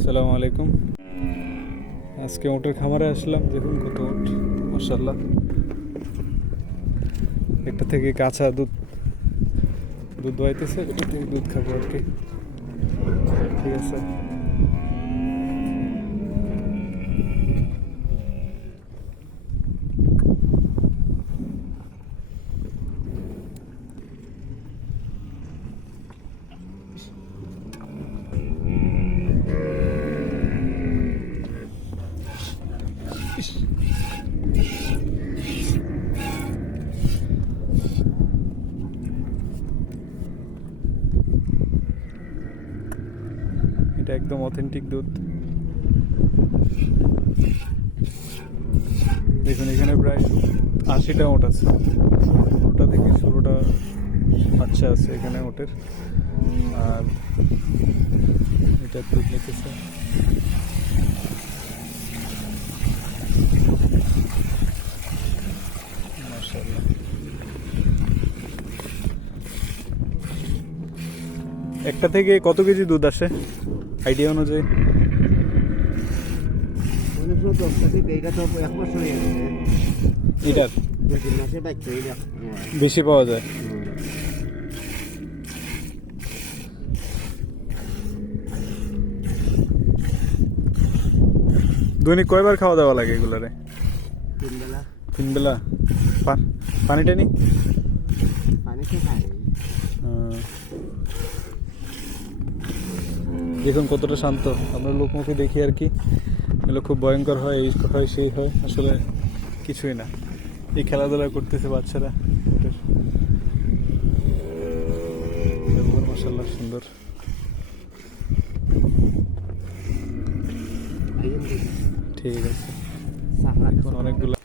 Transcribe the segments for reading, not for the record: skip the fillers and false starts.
আসসালামু আলাইকুম। আজকে ওটের খামারে আসলাম, দেখুন কত ওট, মাশাআল্লাহ। একটা থেকে কাঁচা দুধ দুধ দোয়াইতেছে, এটা থেকে দুধ খাবো আর কি। ঠিক আছে। এটা একদম অথেন্টিক দুধ। দেখুন এখানে প্রায় 80টা ওট আছে, ওটা থেকে 16টা বাচ্চা আছে এখানে ওটের। আর এটা দুধ নিতেছে। মাশাআল্লাহ। একটা থেকে কত কেজি দুধ আসে আইডিয়া অনুযায়ী? এটার বেশি পাওয়া যায়। দৈনিক কয়বার খাওয়া দাওয়া লাগে এগুলারে? 3 বেলা। পানি টানি? দেখুন কতটা শান্ত, আমরা লোকমুখে দেখি আর কি, এগুলো খুব ভয়ঙ্কর হয়, এই হয় সেই হয়, আসলে কিছুই না। এই খেলাধুলা করতেছে বাচ্চারা ওদের। মাশাআল্লাহ সুন্দর। ঠিক আছে, এখন অনেকগুলো।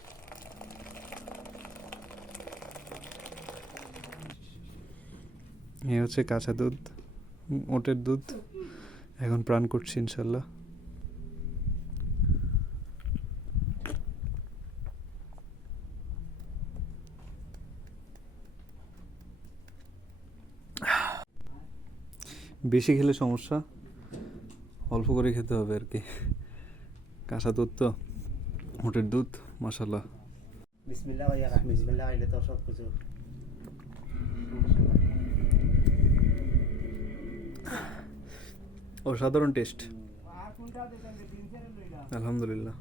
এই হচ্ছে কাঁচা দুধ, ওটের দুধ। এখন প্রাণ করছি ইনশাল্লাহ। বেশি খেলে সমস্যা, অল্প করে খেতে হবে আর কি। কাঁচা দুধ তো, ওটের দুধ, মাশাআল্লাহ। বিসমিল্লাহ বিসমিল্লাহ আইলে তো সব কিছু অসাধারণ টেস্ট, আলহামদুলিল্লাহ।